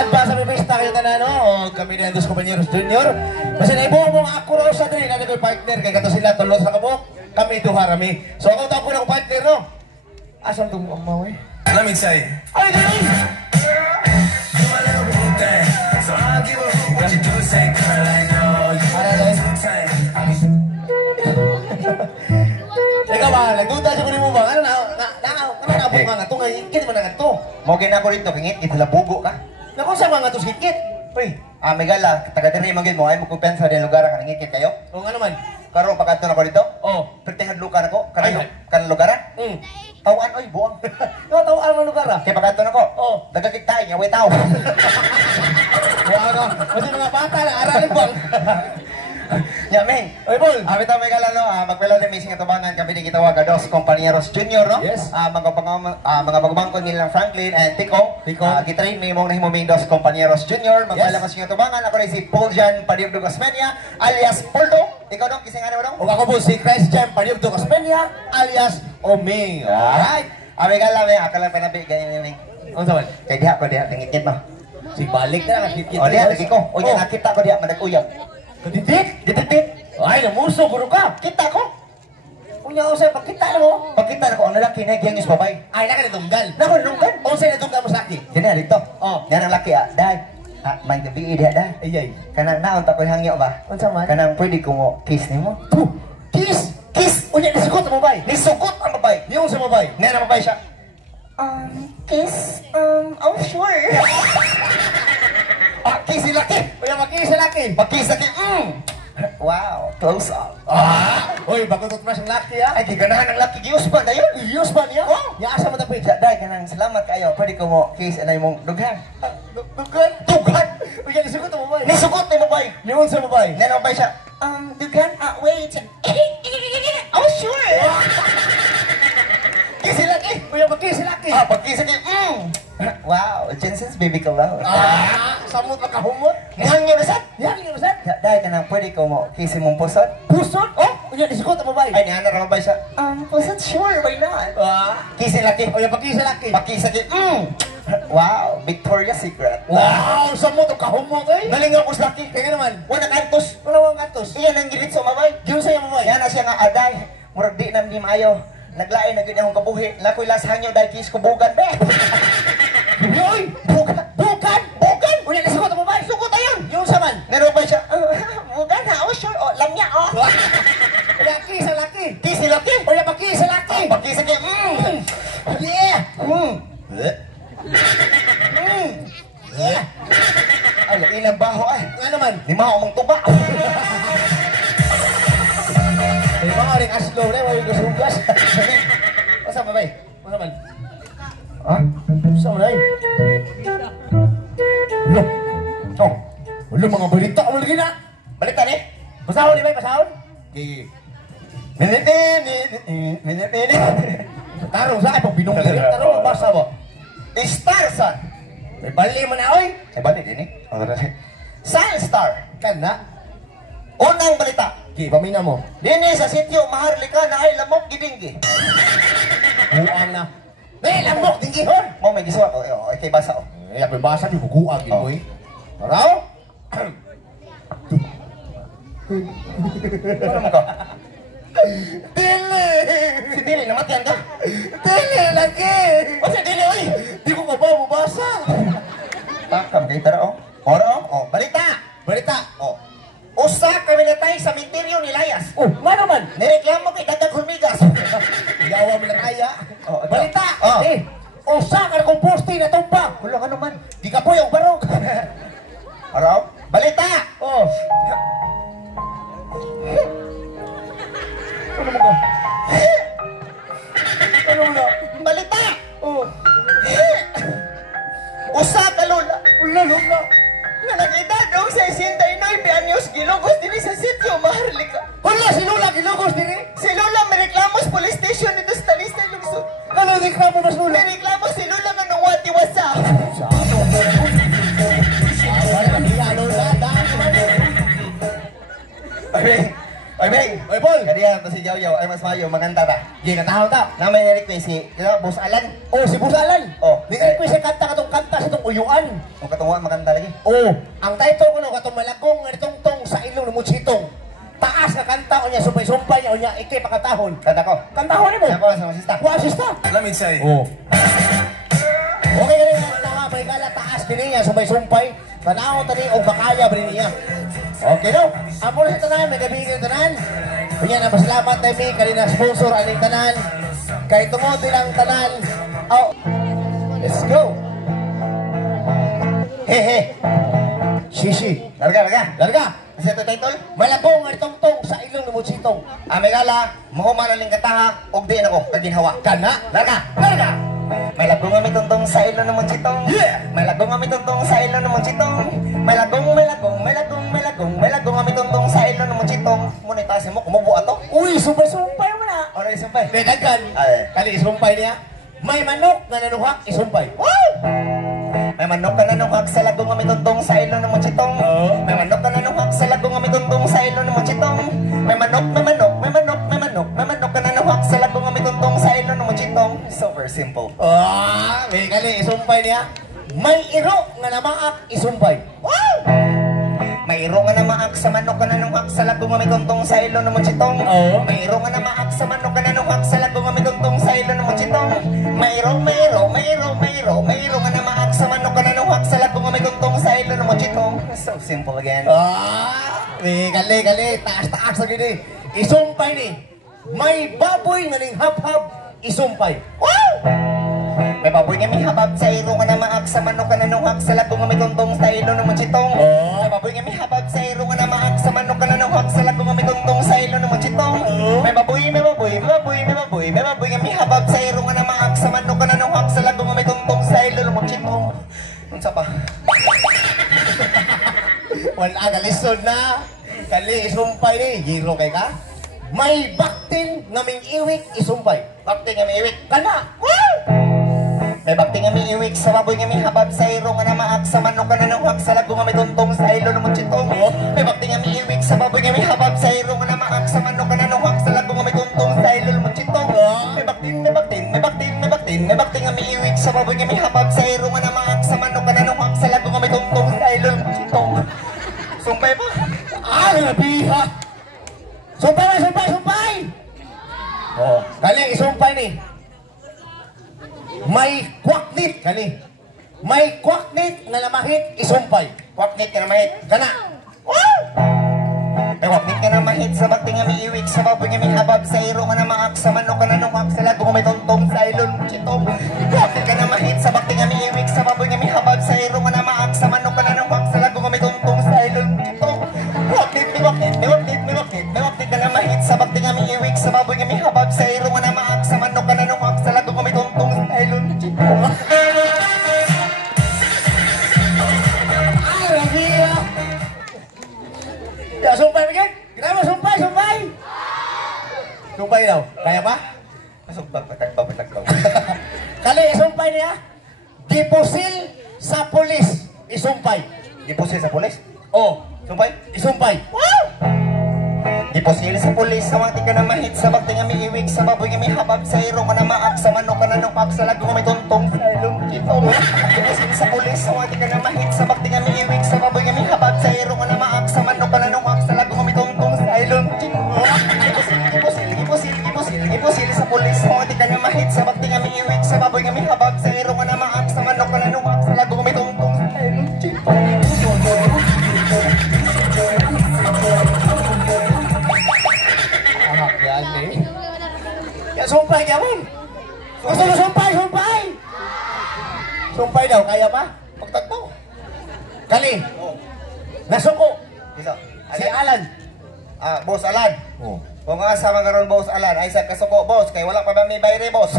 advance sa pista kayo tanan no. Kami ni Dos Compañeros Junior. Basta na ibuo mo ako ro sa diri na ko'y partner kay kato sila tulos sa kabuk. Kami ito harami. So ako taw ko ng partner no. Asam tong amaw eh. Let me tell you. Ay dali. You a little bit thing, so I'll give a hoot what you do say, girl. I know you a little thing. Ikaw ba, nagduda siya ko ni mo ba? Ano nakabot ka nga ito? Ngayikit mo na nga ito. Mungkin ako rito, kingit, itala bugo ka. Naku, sa mga ito sikit. Uy, May gala, taga-diri magin mo, ay magkupensa din lugar ka nangikit kayo. o nga naman. Karon pagkanto na ko dito, Oh. pertihan lugar ako, Ay. kanang lugaran. Tawan, oy, buwang. Tawaan mo lugar ah. Kaya pagkanto na ko, Oh. dagagigtay, away tao. Buwan ka. Kasi mga bata na, aralin bang. Yaming. Oy, Paul. Bitaw may gala no, magpela din missing atubangan kami di kita waga Dos Compañeros Junior no. Yes. Mga pagbangkon nilang Franklin and Tico. Gitrain may mong nahimuming Dos Compañeros Junior. Magpela ko sa atubangan ako rin si Pauljan Padiubdo Cosmenia alias Poldo. Ikaw dong kising ano dong? O ako po si Christian Padiubdo Cosmenia alias Oming. Alright. May gala may akala panabi ganyan ni. Ano saman? Kay diha ko diha ngikit no. Si balik na nakikita. O diha lagi ko. O diha nakita ko diha madag-uyab. Kadidik? Dititit. Ay, namuso, guro ka. Kita ko. Kunya ko sa'yo, pagkita mo. Pagkita na ko, ang lalaki na giyang isbabay. Ay, nakanitunggal. Nakunlunggan. O sa'yo natunggal mo sa akin. Yan dito. Oh. Yan ang laki Day. May gabi diha day. Ay, Kanang naon ta ko hangyo ba? Unsa man? Kanang pwede ko mo kiss nimo. Kiss! Kiss. Unya, nisukot ang babay. Nisukot ang babay. Yung sa babay. Nena babay siya. Kiss, oh sure. Kiss si laki. Unya, mag-kiss sa laki. Pag-kiss laki. Wow, close up. Uy, bago tutmas ang laki ah. Ay giganahan ang laki gius pa dayon. Iyos ba niya? Oh. Yaasa mo tapit. Day kanang salamat kayo. Pwede ko mo kiss anay mong dughan. Dugan. Dughan. Unya, nisukot ang babay. Nisukot ni babay. Yung sa babay. Nena babay siya. Dugan, wait. Oh sure. Kiss si laki. Unya, mag-kiss sa laki. Pag-kiss laki. Wow, Jensen's baby cologne. Samot makahumot. Hangyo na sad. Yan, yung sad. Dahil ka na pwede ko mo kiss mong pusod. Pusot? Oh, unya, nisukot ang babay. Ay, niya na ba siya? Wasn't sure, why not? Kiss si laki. Unya, mag-kiss sa laki. Pag-kiss laki. Wow, Victoria's Secret. Wow, samot ang kahumot eh. Nalingaw ko sa laki. Kaya naman. Wala kantos. Wala ang kantos. Iyan ang gilit sa mamay. Yung sa'yo babay. Yan na siya nga aday. Murag di na di maayo. Naglain na ganyan akong kabuhi. Nakoy las hangyo dahil kiss ko bugan. Be! Yoy! Bugan! Bukan! Bugan! Unya, nisukot ang babay. Sukot ayun! Yung saman. Meron ba siya? Dugan, oh sure. Oh, lamya, oh. Laki sa laki. Kiss si laki. Unya, mag-kiss sa laki. Pag-kiss laki. Yeah! Yeah! Ay, ilang baho ay. Nga naman. Di mao mong tuba. May mga rin aslo rin, wala yung gusugas. Masa ba ba? Masa man? Ha? Masa man ay? Lo! Oh! Wala mga balita mo lagi na! Balita ni? Pasahon ni ba? Pasahon? Minit. Tarong sa akin pag binungin. Tarong mabasa ba? Starsan. May bali mo na oy! Ay, balik din eh. Sunstar. Kan na? Unang balita. Ki, pamina mo. Dini sa sityo Maharlika na ay lamok gidinggi. Buang na. May lambok, tingihon! Mo may gisuat o kay basa o. Eh, may basa di buguag yun mo eh. Taraw? Ano mo ka? Dili! Si Dili namatian ka? Dili, lagi! O si Dili oy. Di ko ka ba mabasa? Takam kay tara o. Ora o. Balita. Balita! O. Usa ka minatay sa minteryo ni Layas. Oh, nga naman! Nireklamo kay Dadag Hormigas. Yawa mo lang kaya. Oh, ito. Balita! Oh. Eh, usa ka na kong poste na tumba. Kulang ano man. Di ka po yung barok. Araw. Balita. Oh. Ano mo ka? Ano mo na? Balita. Oh. Usa ka lola. Lalo. Nga nag-edad daw sa 69 anyos gilugos din sa sityo Maharlika. Hala, si Lola gilugos diri. Si Lola may reklamo sa police station dito sa Talista Lungsod. Ano di ka mo mas Lola? May reklamo si Lola nga nung wati-wasa. Oy, Beng! Oy, Paul! Kadiyan to si Yaw-Yaw ay mas mayo, maganda ta. Di ka tahaw ta. Na may request si Boss Alan. Oh, si Busalan. Oh, Di ko siya kanta katong kanta sa itong uyuan. O katunga makanta lagi. Oh, ang title ko no katong malagong nga tungtong sa ilong ng mutsitong. Taas nga kanta o niya sumpay-sumpay o niya ikay pakatahon. Kanta ko. Kantahon mo. Ako sa masista. Wa asista. Let me tell you. Oh. Okay gani nga nga may kala taas kini niya sumpay-sumpay. Tanaw tani og bakaya bali niya. Okay no. Amo sa tanan may gabi ng tanan. Unya na pasalamat tayo mi kanina sponsor aning tanan. Kay tungod ilang tanan. Oh. Let's go. Hehe. Shishi. Larga, larga. Larga. Kasi ito title? Malagong nga tungtong sa ilong ng mutsitong. Amegala, mahumanaling kataha, og diin ako, kaginhawa. Kana. Larga! Larga. May lagong nga may tuntong sa ilo ng munsitong. Yeah! May lagong nga may tuntong sa ilo ng munsitong. May lagong nga may tuntong sa ilo ng munsitong. Muna itasin mo, kumubo ato. Uy, sumpay-sumpay mo na. Ano yung sumpay? May daghan. Ay. Kali isumpay niya. May manok na nanuhak, isumpay. May manok ka nanuhak sa lagong nga may tuntong sa ilo ng munsitong. Oo. May manok ka nanuhak sa lagong nga may tuntong sa ilo ng munsitong. May manok ka nanuhak sa lagong nga may tuntong sa ilo ng munsitong. Super simple. Ah, may kali isumpay niya. May iro nga namaak, isumpay. May iro nga namaak sa manok ka nanuhak sa lagong nga may tuntong sa ilo ng munsitong. Oo. May iro nga namaak sa manok ka nanuhak sa lagong nga may tuntong sa ilo ng munsitong. May iro nga namaak sa manok ka nanuhak sa lagong nga may tuntong sa ilo ng munsitong. So simple again. Ah, may kali, taas-taas na gini. Isumpay ni. May baboy nga ning hap-hap, isumpay. May baboy nga may habab sa iro nga namaak sa manok ka nanuhak sa lagong nga may tuntong sa ilo ng munsitong. Oo. May baboy nga may habab sa iro nga namaak sa manok ka nanuhak sa lagong nga may tuntong sa ilo ng munsitong. May baboy nga may habab sa iro nga namaak sa manok ka nanuhak sa lagong nga may tuntong sa ilo ng munsitong. Unsa pa? Wala ka lisod na. Kali, isumpay ni. Giro kay ka. May baktin nga ming iwik, isumpay. Bakti nga may iwik. Kana. May bakti nga may iwik sa baboy nga may habab sa iro nga namaak sa manok ka nanuhak sa lagong nga may tuntong sa ilo ng munsitong. May bakti nga may iwik sa baboy nga may habab sa iro nga namaak sa manok ka nanuhak sa lagong nga may tuntong sa ilo ng munsitong. May bakti nga may iwik sa baboy nga may habab sa iro nga namaak sa manok ka nanuhak sa lagong nga may tuntong sa ilo ng munsitong. Sumpay pa? Ah, nabiha. Sumpay! Oh, kali, isumpay ni. May kwaknit, kali. May kwaknit nga namahit, isumpay. Kwaknit ka na mahit. Kana. May kwaknit ka na mahit sa bakti nga may iwik sa baboy nga may habab sa iro nga namaak sa manok ka nanuhak sa lagong nga may tuntong sa ilo ng munsitong. Kwaknit ka na mahit sa bakti nga may iwik sa baboy nga may habab sa iro nga namaak sa manok ka nanuhak sa lagong nga may tuntong sa ilo ng munsitong. Kwaknit ka na mahit sa bakti nga may iwik sa baboy nga may habab sa iro nga namaak sa manok ka nanuhak sa lagong nga may tuntong sa ilo ng munsitong. Ah, nabiha. Ya, sumpay mo yan. Grabe, sumpay. Sumpay daw. Kaya pa? Masugtag, patagpaw. Kali, isumpay niya. Gipusil sa pulis, isumpay. Gipusil sa pulis? Oh, Sumpay? isumpay. Gipusil sa pulis sa mga tika na mahit sa bakti nga may iwik sa baboy nga may habab sa iro nga namaak sa manok ka nanuhak sa lagong nga may tuntong sa ilong munsitong. Gipusil sa pulis sa mga tika na mahit sa bakti nga may iwik sa baboy nga may habab sa iro nga namaak sa manok ka nanuhak sa lagong nga may tuntong sa ilong munsitong. Gipusil sa pulis sa mga tika na mahit sa bakti nga may iwik sa baboy nga may habab sa iro nga namaak sa manok ka nanuhak sa lagong nga may tuntong sa ilong munsitong. Yan eh. Ya, sumpay ka mo. Gusto mo sumpay. Sumpay daw, kaya pa? Pagtagpo. Kali, nasuko. Isa. Si Alan. Boss Alan. Oh. Kung asa man karon boss Alan, ay sa kasuko boss kay wala pa ba may bayre boss.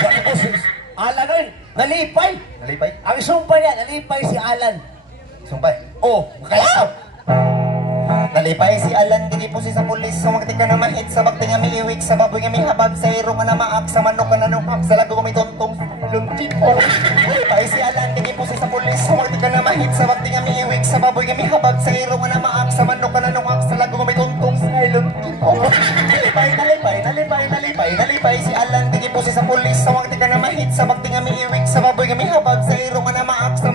Wala ko si Alan rin. Nalipay. Nalipay. Ang sumpay niya, nalipay si Alan. Sumpay. Oh, kaya Nalipay si Alan kini po si sa pulis sa mga tika na mahit sa bakti nga may iwik sa baboy nga may habab sa iro nga namaak sa manok nga nanuhak sa lago nga may tuntong luntin. Nalipay si Alan kini po si sa pulis sa mga tika na mahit sa bakti nga may iwik sa baboy nga may habab sa iro nga namaak sa manok nga nanuhak sa lago nga may tuntong sa luntin. Nalipay si Alan kini po si sa pulis sa mga tika na mahit sa bakti nga may iwik sa baboy nga may habab sa iro nga namaak sa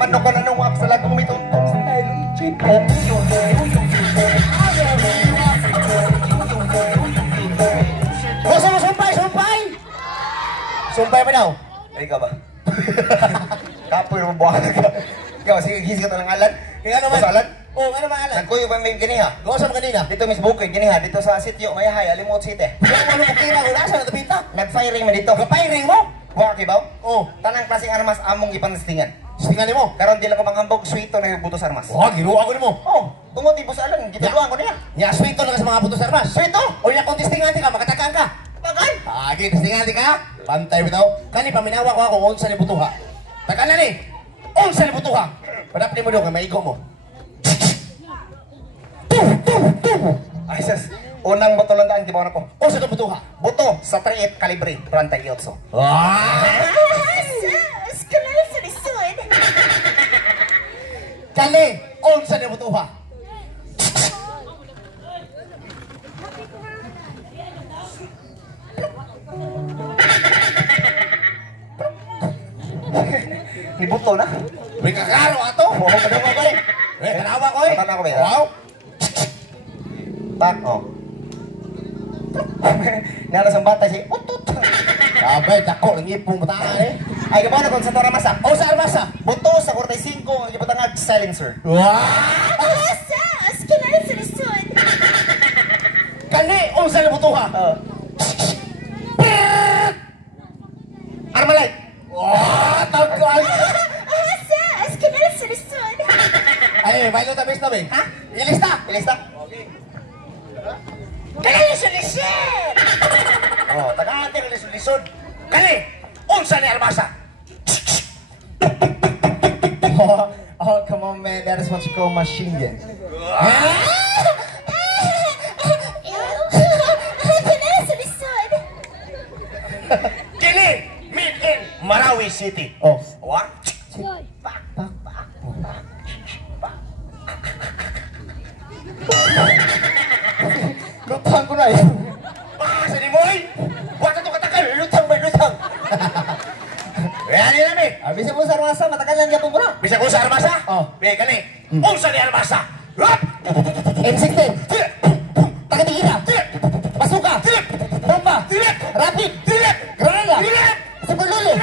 Kaya daw? Ay ka ba? Kapoy mo buwan ka. Ikaw, sige, gising ka ng alan. Kaya naman. Alan? Oo, nga naman alam. Ang kuyo ba may giniha? Gawa sa mga kanina. Dito Miss Bukid, giniha. Dito sa sityo, may hay, Alimot City. Kaya mo ano kira ko nasa natapita. Nag-firing mo dito. Kapiring mo? Buwa kibaw? Oo. Tanang klaseng armas among ipanestingan. Singali mo. Karon di lang ko manghambog, sweeto na yung butos armas. Oh, ginuwa ko mo. Oh, tungod ibus alan, gituluan ko niya. Nya sweeto lang sa mga putos armas. Sweeto? O nya kung testingan ka, makatakaan ka. Bagay! Agi, testingan ka. Bantay bitaw. Kani paminawa ko ako unsa ni butuha. Takan na ni. Unsa ni butuha. Padapli mo daw kay maigo mo. Ay, sus. Unang boto lang daan, kibaw na ko. Unsa to butuha. Boto sa 38 kalibre, 38. Ah! Sus! Kanal sa lisod! Kani, unsa ni butuha. Ni boto na. May kakaro ato. Oo, kadang mo ba eh. Kanawa ko eh. Kanawa ko eh. Wow. Tak, oh. Nara sa bata si utut. Sabay, dako ng ipong mata eh. Ay, kibaw na kung sa Tora Masa. O sa armasa. Boto sa 45, ang ipatangag silencer. Wow! Sus! Kanal sa lisod! Kani, unsa ni butuha. Armalite. Wow! Tagkal! Sus! Kanal sa lisod! Ay, bailo tabis na ba? Ha? Ilista! Ilista? Kanal sa lisod! Oh, tagahati ng lisod-lisod. Kani, unsa ni armasa. Oh, come on, man. That is what you call machine gun. Kanal sa lisod! Kini, made in Marawi City. Oh. What? Lutang ko na eh. Sa ni Moy! Wata to katakal! Lutang ba, lutang. Kaya ni namin! Abis mo sa armasa, matagal lang yapon mo na. Bisa ko sa armasa? Oh. Be, kani, unsa ni armasa. Rap! M16. Tagatigila. Basuka. Bomba. Rapid. Granada. Sipululu.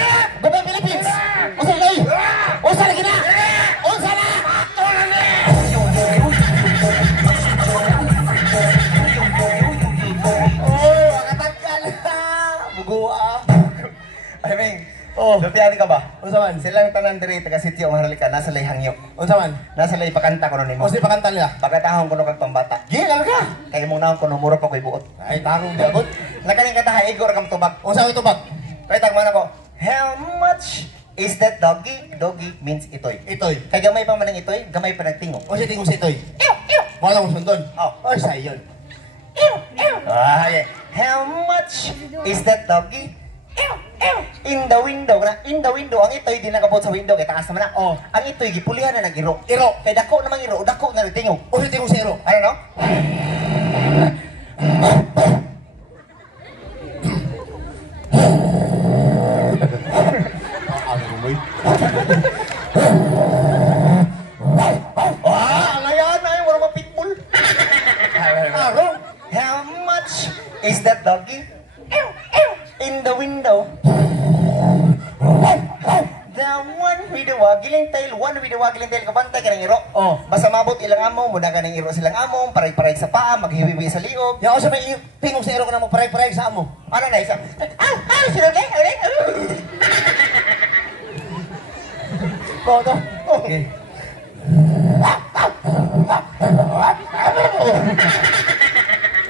Gobang Philippines. Usa lagi. Usa lagi na. Usa na. Oh, makatagal na! Bugua. Ay, Ming. Oh, lupiyati ka ba? Unsa man? Silang tanan diri taga sitio maharlika nasa lay hangyo. Unsa man? Nasa lay pakanta ko nimo. O si pakanta nila? Pagkatahon ko kag pambata. Gila ka! Kay mo naon ko numero pa ko'y buot. Ay, tarong di agad. Nakaning kanta igor kam tubag. Unsa ito bag? Kay tagman ako. How much is that doggy? Doggy means itoy. Itoy. Kay gamay pa man ang itoy, gamay pa ng tingog. O siya tingong si Itoy. Wala mong sundon. Oh. Ay, sayon. Yeah. How much is that doggy? In the window na. In the window. Ang itoy di nakabot sa window. Kaya taas naman na. Oh. Ang itoy gipulihan na nag-iro. Iro. Kay dako namang iro. Dako na tingog. O siya tingong si Iro. Ano no? Ano yan? Ay, wala mga pitbull. Tarong. How much is that doggy? In the window. The one with the waggling tail, one with the waggling tail, kabantay ka ng iro. Oh. Basta mabot ilang amo, muna ka ng iro silang amo, paray-paray sa paa, maghiwiwi sa liog. Ya, o siya may tingong si Iro ka na magparay-paray sa amo. Ano na isa? Sinulay, O, to. Okay.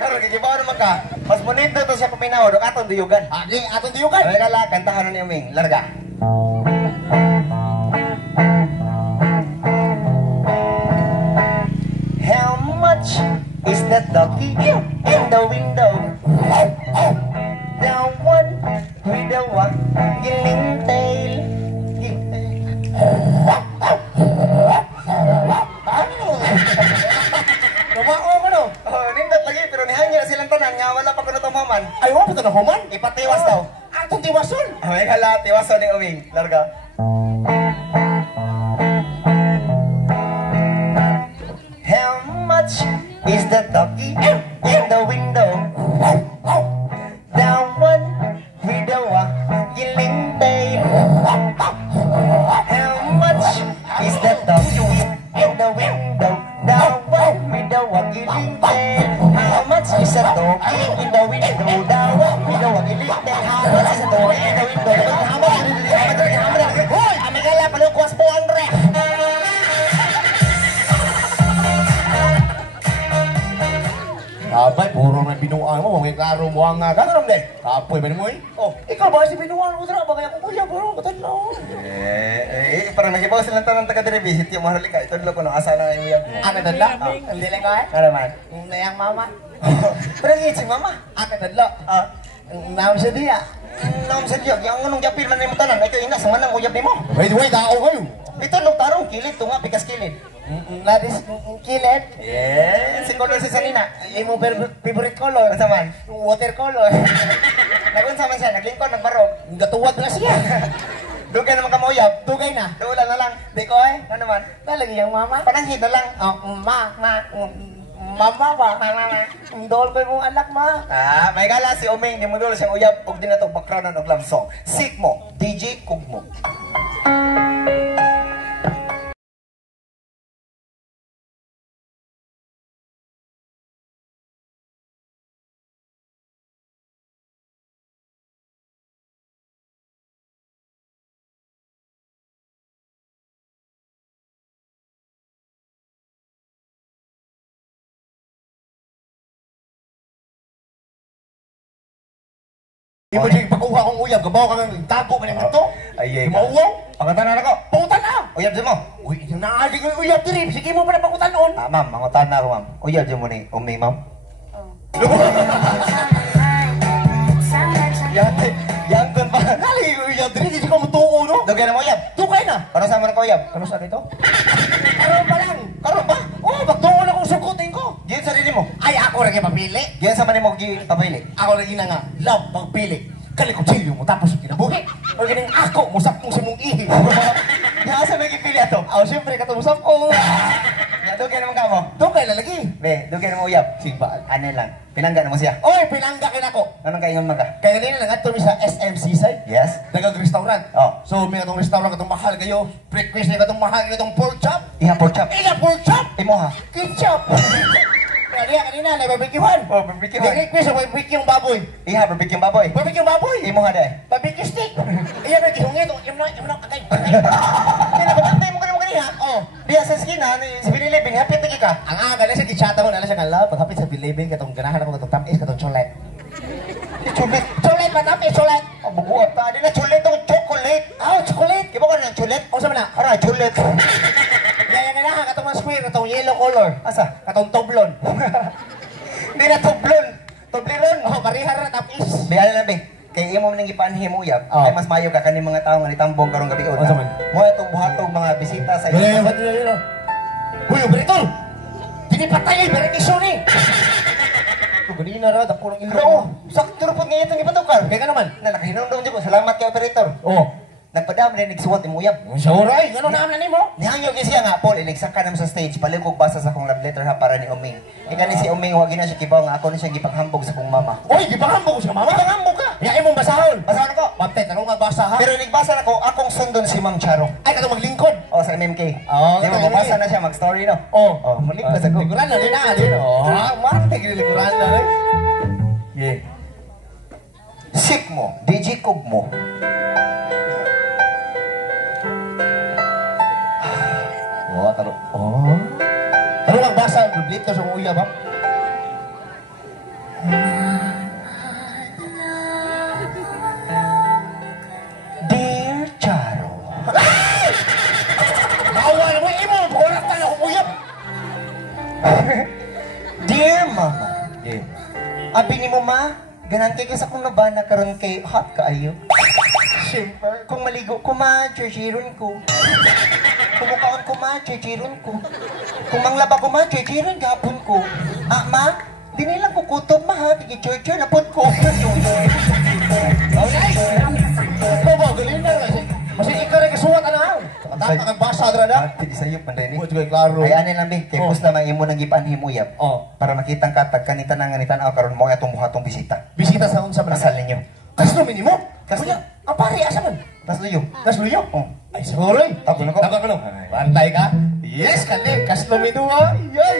Pero gigibaw naman ka, mas bonito to siya paminaw, dok atong duyugan. Agi, atong diyugan. Ay kala, kantahan na niya Ming, larga. How much is that doggy in the window? The one with the waggling tail. Lumao ka no? Oh, nindot lagi, pero nihangya silang tanan nga wala pa kuno tumaman. Ay, wala pa ito na human. Ipatiwas daw. Atong tiwason. Ay kala, tiwaso ni Uming, larga. How much is the doggy in the window? The one with the waggling ilinte. How much is a talking in the window daw? Window ang ilinte. How much is a talking in the window? Hoy! Amigala, palukwas po ang ref. Abay, puro na binuang mo, mga klaro mo ang gano'n din. Kapoy ba ni mo eh? Oh, ikaw ba si binuang mo dra? Bagay ako kuya, bro, katanaw. Parang nagibaw silang tanong taga-derivisit yung mahalika. Ito ko nung asa na imuyab mo. Ano dadla? Hindi lang ko eh? Ano man? Nayang mama. Pero ang si mama. Ako dadla. Naam siya diya. Naam sa diyo, yung anong yapil man mo tanan, ito ina, sa manang uyab ni mo. Wait, tao kayo. Ito, tarong kilid, tunga, pikas kilid. Nadis kilid. Yes, si color si Sanina. Imo favorite color. Ano man? Watercolor. Nagunsa man siya, naglingkod, nagbarog. Gatuwad na siya. Dugay naman ka mo uyab. Tugay na. Duulan na lang. Di ko eh. Ano man? Talagang yung mama. Pananghid na lang. Mama ba? Dol ko yung anak ma. May gala si Omeng, di mo dulo siyang uyab, og din na itong background ng love song. Sik mo, DJ Kugmo. Di mo siya ipakuha kong uyab, gabaw ka ng tago ka ng ito. Ay, Mauwaw. Pangutanan ako. Pautan na. Uyab din mo. Uy, naalig yung uyab diri. Sige mo pa na pakutan noon. Ma'am, mangutanan ako, ma'am. Uyab din mo ni Omeng, ma'am. Yan ko pa. Naalig yung uyab diri. Di ko mutuo no. Dugay na mo uyab. Tukay na. Para sa man ko uyab. Ano sa dito? Karoon pa lang. Karon ba? Oo, magtuon akong sukutin ko. Giyan sa dili mo. Ay, ako rin mapili. Giyan sa man mo gipapili. Ako lagi na nga, love, magpili. Kalikutsilyo mo, tapos kinabuhi. O ganing ako, musap mo si mong ihi. Asa na gipili ato? Ako, siyempre, katamusap ko. Ya dugay naman ka mo. Tukay na lagi. Be, dugay na mo uyab. Sigbaan. Ano lang. Pinangga na mo siya. Oy, pinanggakin ako. Anong kaingon man ka? Kaya ganyan lang, ato mi sa SMC side. Yes. Dagang restaurant. Oh. So, may atong restaurant katong mahal kayo. Breakfast na katong mahal katong pork chop. Iha pork chop. Ila pork chop! Imo ha. Ketchup! Kaya diya kanina, na barbecue-han. Oh, barbecue. Breakfast sa barbecue yung baboy. Iha barbecue baboy. Barbecue yung baboy. Imo ha dai. Barbecue stick. Iyan na gihungit. Imno, kagay. Kaya pagkantay mo kanina. Oh. Diya sa skina si Binilipin, happy tigi ka. Ang aga na siya gichata mo, nala siya kala, paghapit sa bilibin, katong ganahan ako, katong tamis, katong cholet. Chulit. Cholet ba tamis, cholet? Oh, bubuhat ta. Di na chulit tong chocolate. Oh, chocolate. Di ba ka ng chulit? O, saan na? Ara, chulit. Yan ganahan, katong mga square, katong yellow color. Asa? Katong toblon. Di na tublon. Tublilon. Oh, karihar na tamis. Bihala na be. Kay imo nang ipanhi mo uyab, Oh. ay mas mayo ka kaning mga tawo nga nitambong karong gabi Ano man? Mo itong buhatong mga bisita sa Wala iyo. yung ba't nila. Uy, Britol! Dinipatay ay, berekisyon eh! Ito, ganina ra, dako ng ilo. Pero, sakto rin po ngayon itong ipatukar. Kaya ka naman. Na nakahinong doon ko. Salamat kay operator. Oo. Nagpadam na nagsuwat yung uyab. Sa oray, gano'n na naman mo? Nihangyo kasi siya nga, Paul, inigsak ka naman sa stage. Palikog basa sa akong love letter ha para ni Oming. Ika ni si Oming, huwag na siya kibaw nga ako na siya gipaghambog sa kong mama. Uy, di ba hambog ko sa mama? Gipaghambog ka! Yakin mong basahon. Basahan ako. Maptet, ano nga basa ha? Pero nagbasa na ko, akong sundon si Mang Charo. Ay, katong maglingkod. O sa MMK. Oo, Di ba, katong mabasa MMK. na siya, mag-story no? Oh. Oh, mulik ba sa ko? Likuran na, din na, din. Oh, matik yung likuran na, eh. Yeah. Sick mo, DJ Kug mo. Oh, taro. Oh. Taro lang basa, dito sa kuya ba? Dear Charo. Nakawa na mo, imo, bukulat tayo ako kuya. Dear Mama. Yeah. Abi ni mo ma, ganan kay sa kung nabana karon kay hot kaayo. Siyempre, kung maligo ko ma, chichiron ko. Kumukaon ko ma, chichiron ko. Kung manglaba ko ma, chichiron gapon ko. Ah ma, di nilang kukutob ma ha, tigi-churcher na po ko. Okay. Ikaw ba, galing na kasi. Kasi ikaw rin kasuwat na ako. Matapa kang basa dra na. Ati sa iyo panday ni. Huwag ko klaro. Ay ani lang be, kay Oh. pus lamang imo nang gipanhimuyab. Oh. Para makitang katag kanita nang nganitan ako karon mo atong buhatong bisita. Bisita sa unsa man. Kasal ninyo. Kaslo minimo. Kaslo. Kuya, ang pari asa man. Kasluyo. Kasluyo? Oh. Ay, siguro eh. Ako na ko. Ako. Bantay ka? Yes, kali. Kaslo mi duwa. Yay.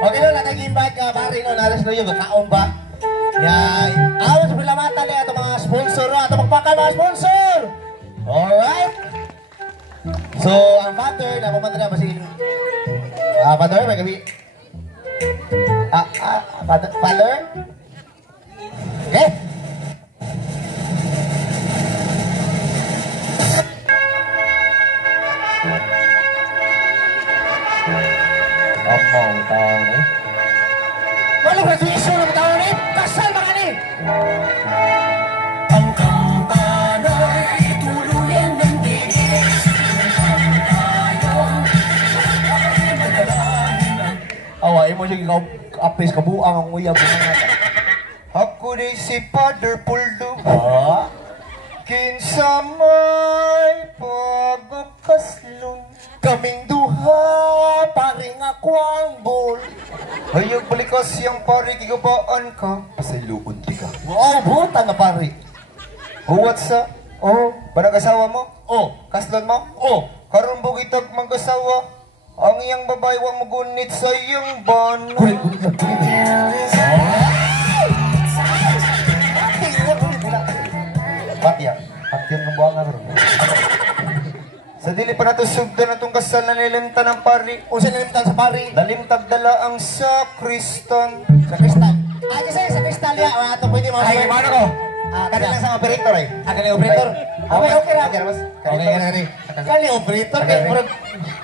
Okay no, natag-invite ka, pare no, naras no yung kakaon ba? Yan. Awas bila mata niya itong mga sponsor, ato magpakal mga sponsor. Alright. So, ang father, na pumunta na ba si... father, may gabi. Father? Okay. Ang tao ni. Walang graduation ng tao ni. Kasal ba ka ni? Ang kampana'y tuluyan ng tigil. Awa, imo siya ikaw apis kabuang ang uyab nga. Ako di si Father Puldo. Ah? Kinsa may pagkaslon. Kaming duha, paring ako ang bol. Hayag balikas siyang pari kigabaan ka. Pasayloon di ka. Oh, buta na pare. Huwat sa? Oh, banag asawa mo? Oh, Kaslon mo? oh. Karon bugitag mag-asawa. Ang iyang babae wa magunit sa iyong ban. Patya. Patya ng buwangan ron. Sa dili pa nato sugdan atong kasal na nilimtan ng pari. O siya nalimtan sa pare. Nalimtag dala ang sakristan. Sa kristal. Ah, kasi sa kristal ya. Mga ito pwede mga... Ay, mano ko? Kanila sa operator ay. Kani operator. Okay, okay na. Okay na, boss. Okay ka na kani. Kani operator. Kani murag...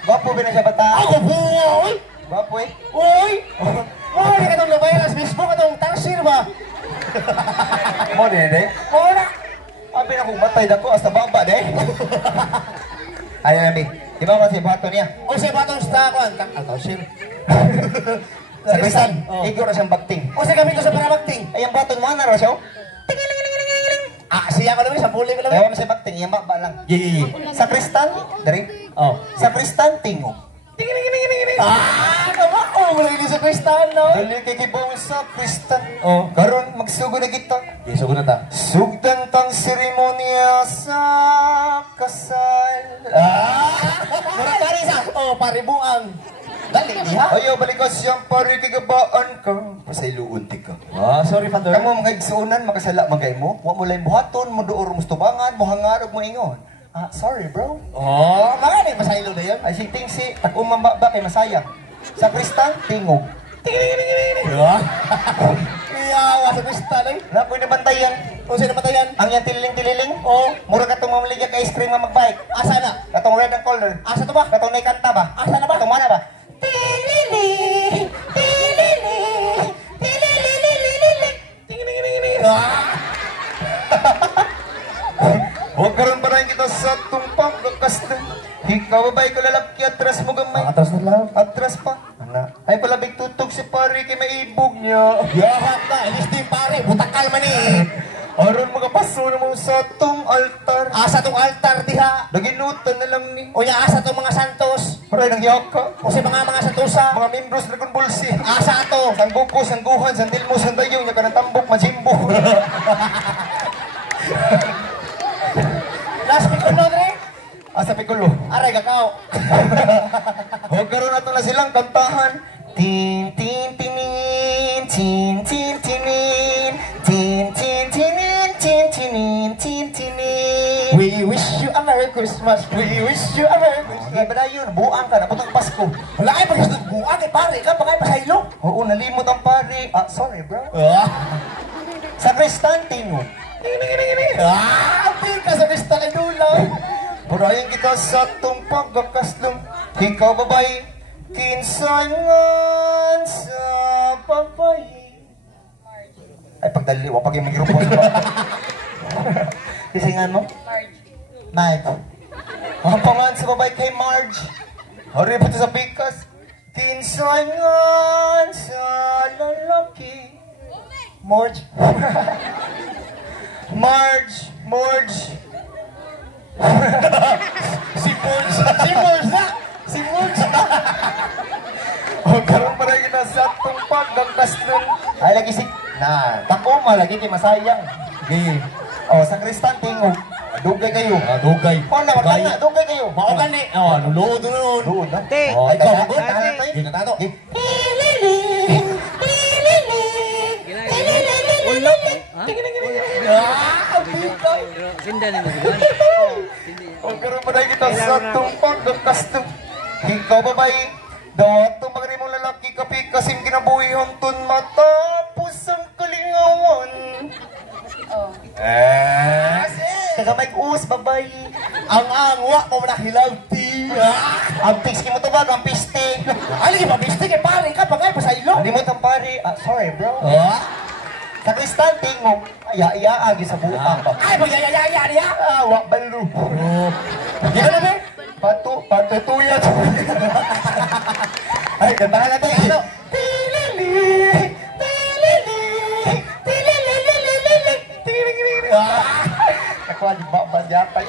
Gwapo ba na siya bata? Ako buwa, oy! Gwapo eh. Oy! Oy, di ka itong labayan sa Facebook itong tansir ba? Mo din eh. Oo na! Abi na kong batay dako hasta baba de. Ayo Ami. Di ba kasi bato niya? O siya ba itong stakwan? Tansir. Sa Kristan, Oh. igor na siyang bakting. O siya gamit ko sa parabakting. Ay, ang baton mo na raw siya. Ah, siya ko namin, sa puli ko namin. Ayaw na siya bakting, iyang bakba lang. Yee. Sa Kristan, dari. Oh. Sa Kristan, tingo. Ah, naman ko. Wala hindi sa kristal, no? Dali kay kibong sa Kristan. Oh. Karon magsugo na kita. Yes, ako na ta. Sugdan tang seremonya sa kasal. Mura pare sa. Oh, pare buang. Dali, di ha? Ayaw balikas siyang pari kigabaan ka. Pasayloon ti ka. Ah, sorry, Father. Kamu mga igsuunan, makasala magay mo. Wa mo lang buhaton, mo duor mo tubangan, mo hangarog mo ingon. Ah, sorry bro. Oh, mga masaylo na yan. Ay si Tingsi, tag-umamba ba kay masayang. Sa Kristan, tingog. Diba? Iyawa sa kristal, eh. Na pwede bantayan. Kung sino matayan? Ang yan tililing-tililing. Oh. Mura katong mamaligya ka ice cream na magbike. Asa na? Katong red and color. Asa to ba? Katong naikanta ba? Asa na ba? Katong mana ba? Tilili, tilili, tilililililili. Ah! Huwag karoon pa rin kita sa tumpang kakastan. Ikaw babay ko lalaki atras mo gamay. Atras na lang. Atras pa. Ana. Ay palabig tutog si pari kay maibog niya. Yahat na, ilis din pare, butakal man eh. Aron mga paso na mo sa tong altar. Asa tong altar diha. Naginutan na lang ni. O niya asa tong mga santos. Paray nang yaka. O si mga santosa. Mga membros na konbulsi. Asa ato. Sang buko, sang guhan, sang dilmo, sang dayo, niya ka ng tambok, majimbo. Last week no, Dre? Asa pikulo. Aray, kakao. Huwag karoon na na silang kantahan. Tin, tin, tinin, tin, tin, tinin, tin, tin, tinin, tin, tinin, tin, tinin. We wish you a Merry Christmas. We wish you a Merry Christmas. Kaya ba na yun? Buang ka na, putang Pasko. Wala kayo pag-gusto buang eh, pare ka, baka pasaylo. Oo, nalimot ang pari. Ah, sorry bro. Ah, Sa Kristante mo. apil ka sa kristal ay dulaw. Purayan kita sa itong pagkakaslong. Ikaw babay, kinsangan sa babay. Ay, pagdali, wapag yung mikrofon ko. Kisingan mo? Marge. Ang pangan sa babay kay Marge. Hari po ito sa pikas. Kinsangan sa lalaki. Marge. Marge. Marge. Si Bulls. Si Bulls na. Si Bulls. O karon pa rin kita sa itong pagkakaslong. Ay, lagi si... Na, tako malagi kay masayang. Okay. O, sa Kristan, tingog. Dugay kayo. Ah, dugay. O, nawakan na, dugay kayo. Maukan ni. Oh, luluod nun. Doon na. Oh, ikaw, taga- magod. taga- taga- Hindi na tato. Di- Tilili, Huwag ka rin pa na kita sa tumpag ng custom. Ikaw babae, dawat itong mga mong lalaki kapi kasing kinabuhi hantun matapos ang kalingawan. Taga may uus babae. Ang angwa ko nahilaw ti. Ang pixki mo to ba? Ang piste. Ali, mabiste kay pare ka, pagay pa sa ilo. Limot ang pare. Sorry bro. Sa kristanting mo, agi sa buang pa. Ay, magyayayaya niya. Wak balo. Di ka na ba? Patutuyat. Ay, gantahan natin. Ano? Ako, di ba badyatay?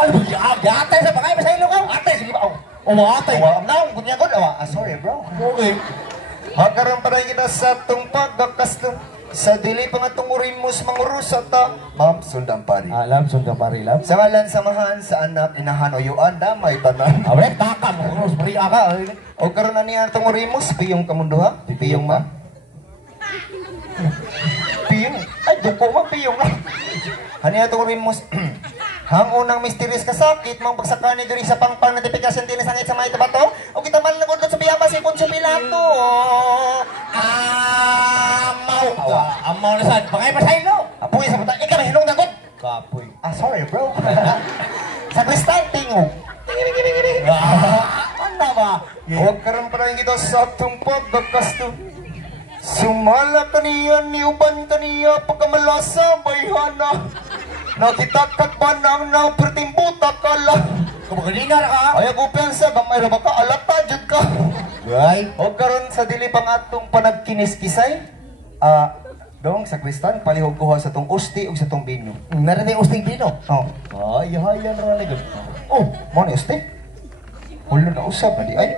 Ano ba? Atay sa pagay pa sa ilo ka. Atay, sige ba? Atay. Naong, gunya ko. Sorry bro. Okay. Hakaroon pa rin kita sa itong pagkakastom. Sa dili pa nga itong urimos mangurusa ta. Ma'am, sundang pari. Alam, sundang pari, lab. Sa ngalan samahan sa anak, inahan o yuan, damay tanan. Awe, taka mo. Maria ka. O karon na niya itong urimos, piyong kamunduha. Piyong ma. Piyong. Ay, duko ma, piyong ma. Haniya itong urimos. Hang unang misterious kasakit, mang pagsakani diri sa pangpang notifikasyon tinisangit sa mga itabato. O kita man nagod sa piyama si Poncio Pilato. Amaw na saan? Pagay pa sa ilo. Apoy sa puta, ikaw mahilong nagod. Kapoy. Sorry bro. Sa kristante mo. Ano ba? Huwag ka rin pa rin kita sa atong pagkakasto. Sumala kaniya, niuban kaniya, pagkamalasa, bayhana. Nakita kagbanang na pertimbuta ka lang. Kumagalingar ka. Ay, ako pensa, gamay ra ba ka, alata, dyan ka. Gay. Huwag ka rin sa dili pang atong panagkinis-kisay. Dong, sa kristan, palihog kuha sa tong usti o sa tong bino. Meron na yung usting pino. Ay, hayan ra na mo ni usti? Hulo na usap, hindi ay.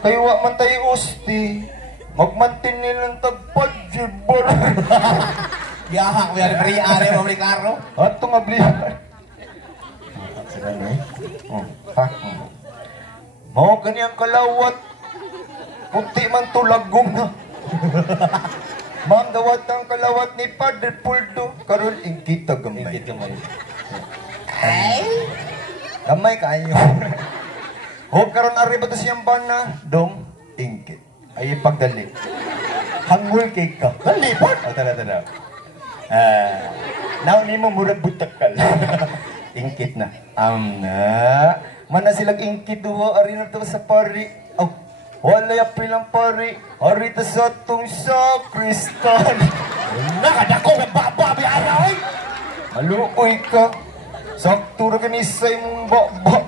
Kayo wa man tayo usti. Magmantin nilang tagpadjibor. Yaha, kuya Maria, ari mo ni Carlo. Ato nga blihan. Mao kaniyang kalawat. Puti man tulagong na. Ma'am, dawat ang kalawat ni Padre Puldo. Karon ingkita gamay. Ay? Gamay kayo. Huwag karon ari ba to siyang bana? Dong, ingkit. Ay pagdali. Hangul kay ka. Halipot! Tara. Now ni mo murag butakal. Ingkit na. Na. Mana silang ingkit duha ari na to sa pari. Wala ya pilang pari. Ari ta sa tong sakristan. Nakadako ng bababi ayaw. Maluoy ka. Sakto ra kani sa imong baba.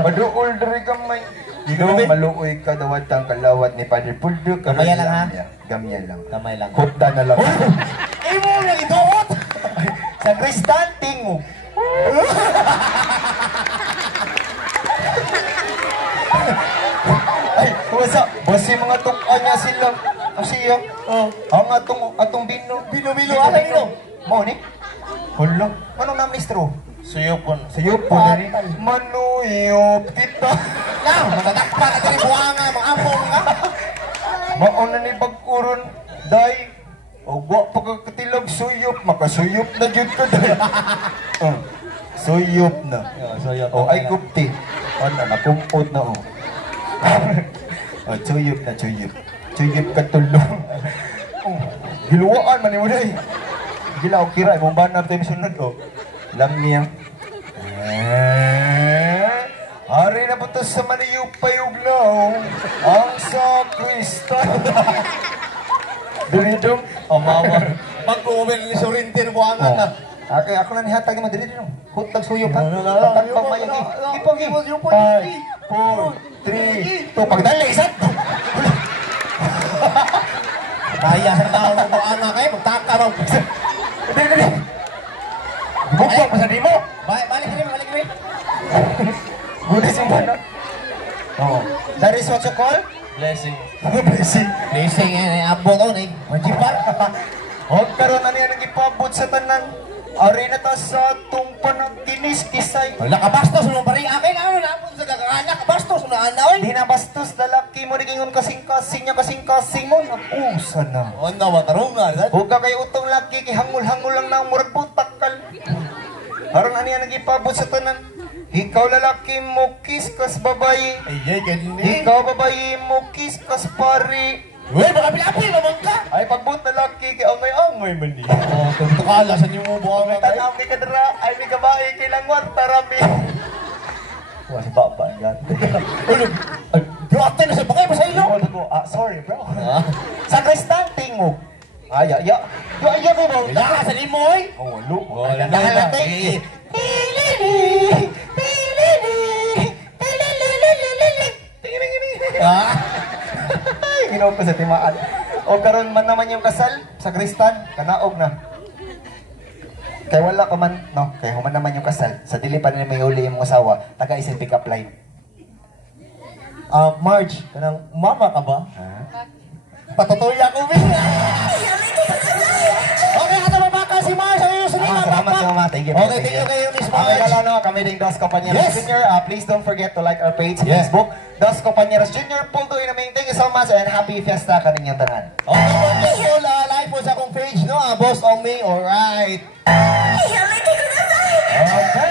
Paduol diri gamay. Ikaw maluoy ka dawat ang kalawat ni Padre Puldo. Gamay lang ha? Gamay lang. Kamay lang. Kota na lang. Ay mo na ituot. Sa kristanting mo. Ay, basi mga tukan niya sila. Kasi ang atong bino. Bino, ano ino? Mo ni? Hulo. Anong na mistro? Suyopon. Suyopon na rin. Manuyop kita. Lang, matatakpa na ito ni buwanga, mga among nga. Mauna ni Bagkuron. Day. O wa pagkakatilog suyop. Makasuyop na dyan ka day. Suyop na. O ay kupti. Ano, nakumpot na o. Suyop na, suyop. Suyop ka tulong. Giluwaan man mo day. Gila, o kira. Ibang banap tayo sunod o. Lang niya. Hari na po ito sa maniyupayog na ang sakristan. Diridong. Mama. Pag-uwi ni Sorintin buwangan na. Okay, ako na nihatag naman diridong. Hutag suyo pa. No. Tatang mayagi. Ipag. 5, 4, 3, 2. Pagdali, isat. Kaya sa tao ng buwanga kayo, magtaka mo. Dali. Bukok, masabi mo. Balik rin. Gulis yung bana. Oo. That is what you call? Blessing. Blessing. Blessing yan, abot ko na Majipar. Huwag karoon na niya nag-ipabot sa tanan. Ari na ta sa atong panagkinis-kisay. Wala ka bastos mo pari akin ano na sa gagana ka bastos na anaw. Di na bastos lalaki mo nagingon kasing-kasing niya kasing-kasing mo. Napusa na. Onda matarungan. Huwag ka kayo utong laki kay hangul-hangul lang na ang murag butakal. Aron ani ang nagipabot sa tanan. Ikaw lalaki mo kiss kas babae. Ay, ganyan. Ikaw babae mo kiss kas pari. Uy, baka pinapoy naman ka. Ay pagbut na laki kay angay man ni. Oh, ito ka, alasan niyo mo buha Ang tanaw ni kadra ay ni babae kailang warta rami. Wah, sa baba yan. Ulo, grabe na sa bagay pa sa ilo. Sorry bro. Sa kristal tingog. Ay ya. Yo ko mo. Wala ka sa limoy. Oh, walo. Wala Nahalate. Ah, Ay, ginawa ko sa timaan. O karon man naman yung kasal sa kristan, kanaog na. Kay wala ka man, no? Kay human naman yung kasal. Sa dili pa rin may uli yung asawa, taga-isin pick up line. Marge, kanang mama ka ba? Ha? Patutuya ko, Min. Okay, ato ba baka si Marge? Ang iyong sinima, Salamat, salamat. Thank you. Okay, thank you kayo, Miss Okay, Marge. lalo, kami ding Dos Compañeros Yes. Junior. Please don't forget to like our page sa Yeah. Facebook. Dos Compañeros Junior. Pulto inaming. Thank you so much and happy fiesta kaninyong tanan. Okay, po, live po sa akong page, no? Boss on me, alright. Okay.